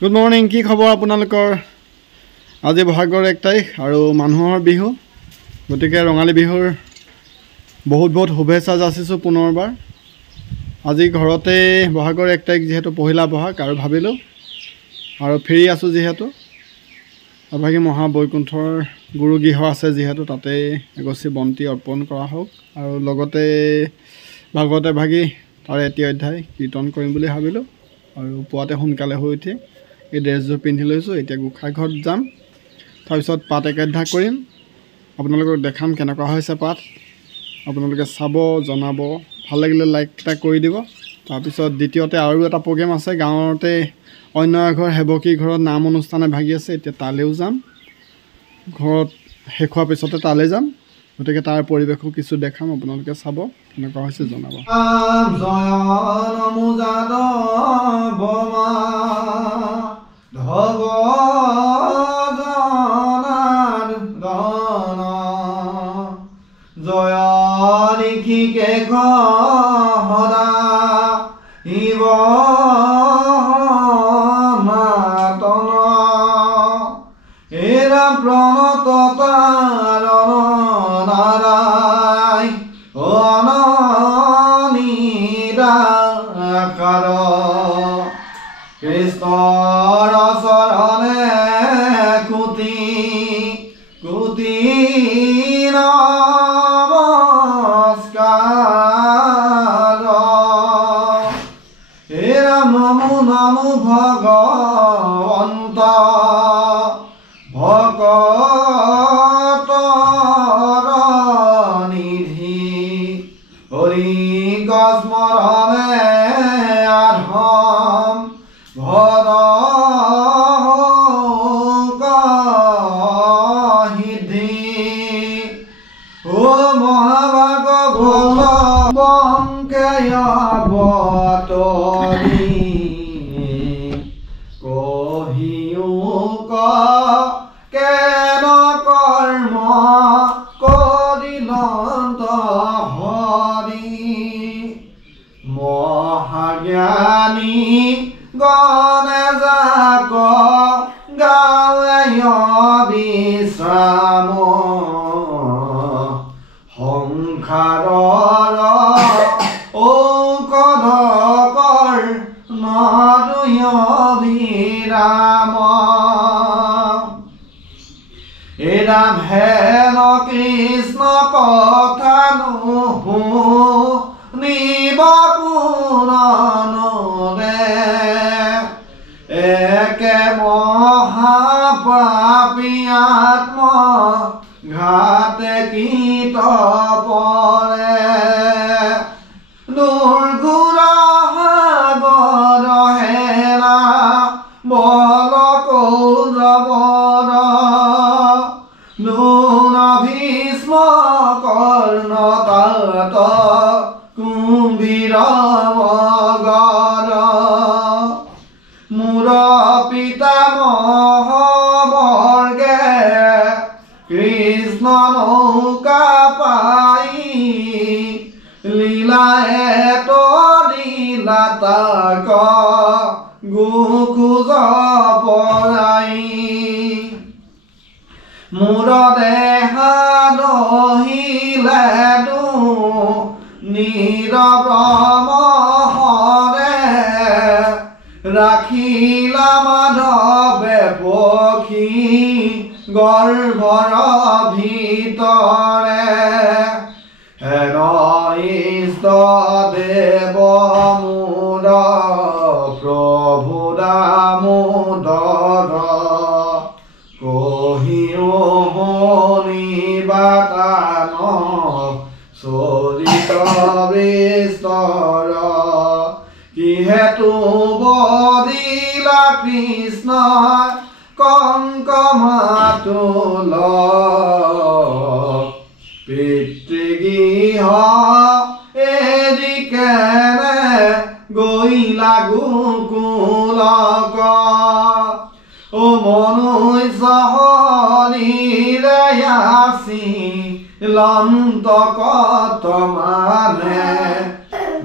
good morning কি খবৰ আপোনালোকৰ আজি বহাগৰ 1 তাৰিখ আৰু মানুহৰ বিহু গতিকে ৰঙালী বিহুৰ বহুত শুভেচ্ছা যাচিছোঁ পুনৰবাৰ আজি ঘৰতে বহাগৰ 1 তাৰিখ যেহেতু পহিলা বহাগ আৰু ভাবিলোঁ আৰু ফ্ৰী আছোঁ যিহেতু অভাগী মহা বৈকুণ্ঠৰ গুৰু গৃহ আছে যিহেতু তাতে এগছি বন্তি অৰ্পণ কৰা হোক আৰু লগতে ভাগৱতে ভাগী তাৰ এটি অধ্যায় কীৰ্তন কৰিম বুলি ভাবিলোঁ আৰু পুৱাতে সোনকালে হৈ উঠি এই ড্ৰেছযোৰ পিন্ধি লৈছোঁ এতিয়া গোসাঁই ঘৰত যাম তাৰপিছত পাত একাধ্যায় কৰিম আপোনালোকক দেখাম কেনেকুৱা হৈছে পাত আপোনালোকে চাব জনাব ভাল লাগিলে লাইক এটা কৰি দিব তাৰপিছত দ্বিতীয়তে আৰু এটা প্ৰগ্ৰেম আছে গাঁৱতে অন্য এঘৰ হেবকী ঘৰত নাম অনুষ্ঠানে ভাগি আছে এতিয়া তালেও যাম ঘৰত শেষ হোৱাৰ পিছতে তালৈ যাম গতিকে তাৰ পৰিৱেশো কিছু দেখাম আপোনালোকে চাব কেনেকুৱা হৈছে জনাব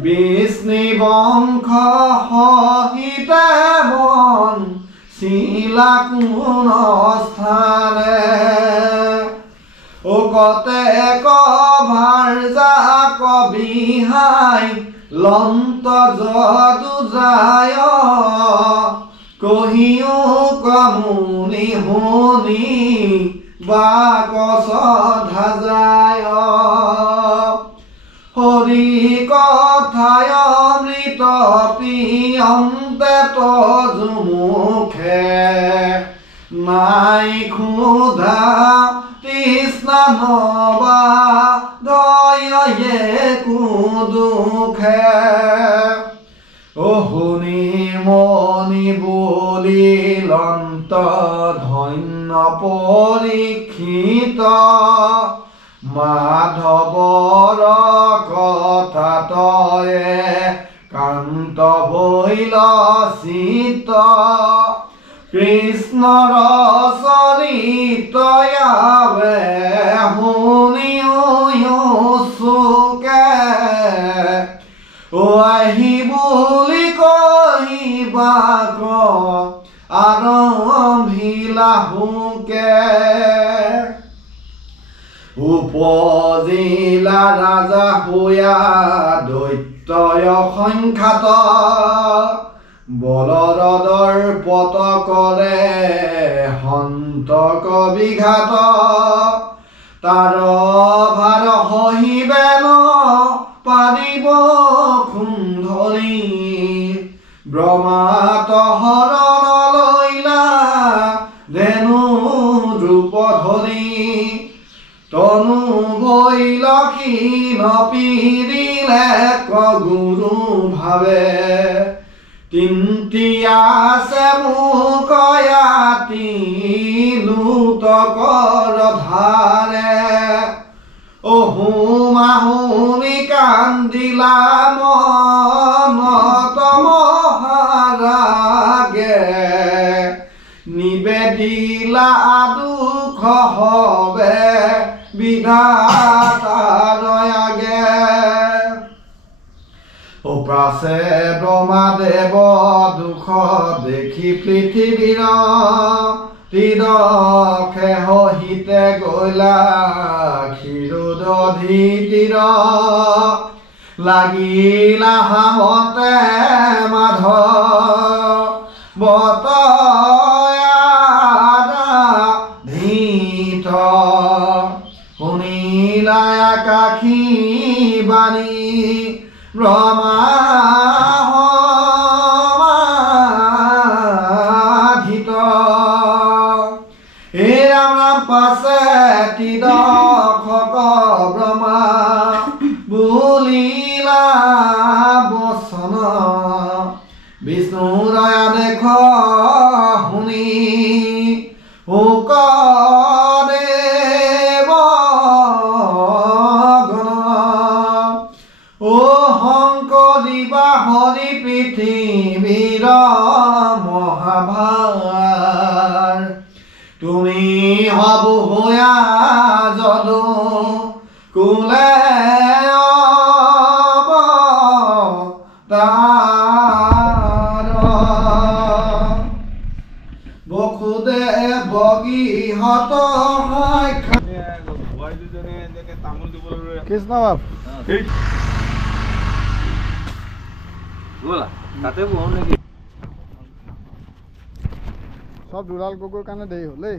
বিষ্ণু বংশ সহিতে বন শিলা কোন স্থানে ও কতে কভার যা কবিহাই লন্ত যদু যায় কহিও কমুনি শুনি বা কসধা যায় হরি কথায় অমৃত পিয়ন্তে তজুমুখে নাই ক্ষুধা তৃষ্ণা নবা দয়ে কুদুখে শুনি মনি বুলিলন্ত ধন্য পৰীক্ষিত মাধৱৰ কথা তয়ে কান্ত বৈল চিত কৃষ্ণৰ চৰিত ইয়াবে শুনিও চুকে আহি বুলি কহিবা ক আৰম্ভিলা হুকে উপজিলা ৰাজা হোয়া দৈত্যয় সংখ্যাত বলৰদৰ পত কৰে সন্তক বিঘাত তাৰ ভাৰ সহিবে ন পাৰিব খুন্ধৰি ব্ৰহ্মাত হৰণ লৈলা ধেনু ৰূপ ধৰি তনু ভৈল ক্ষীণ পিৰিলে গুৰু ভাৱে তিন্তিয়াছে মুকয়াতি লুতকৰ ধাৰে হুমি কান্দিলা মনত মহাৰাগে নিবেদিলা দুখ হবে বিধাতাৰ আগে প্ৰাচে ব্ৰহ্মাদেৱ দুখ দেখি পৃথিৱীৰ তীৰখে সহিতে গলা ক্ষীৰোদধি তীৰ লাগিলা হামতে মাধ বতয়াধীত শুনিলা আকাশী বাণী ব্ৰহ্মা সমাধিত হে ৰাম ৰাম পাছে তিদখক ব্ৰহ্মা বুলিলা বচন বিষ্ণুৰয়া দেখ শুনি শোকদেৱ গণ শংকৰিবা হৰি পৃথিৱীৰ মহাভাৰ তুমি হব হোয়া যদু কুলে বগীহত কৃষ্ণ বাপ সব দুলাল কুকুৰ কাৰণে দেৰি হ'ল দেই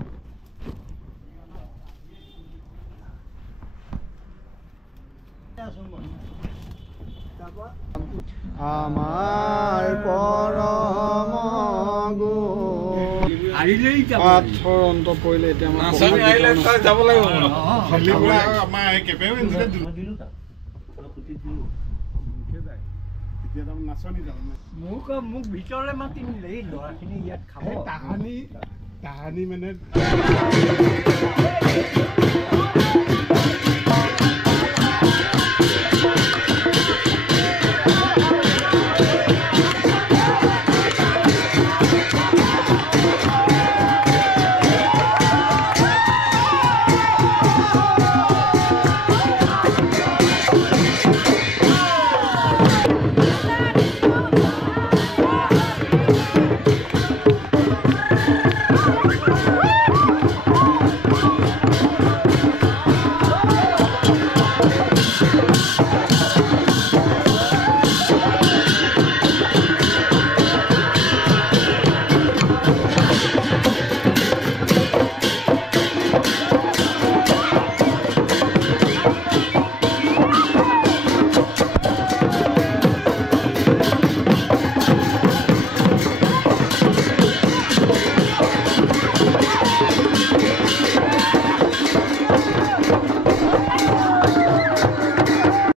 আমাৰ পৰম পাথৰ অন্ত পৰিলে এতিয়া যাব মোক ভিতৰলৈ মাতি নিলে এই ল'ৰাখিনি ইয়াত খাব তাহানি মানে Thank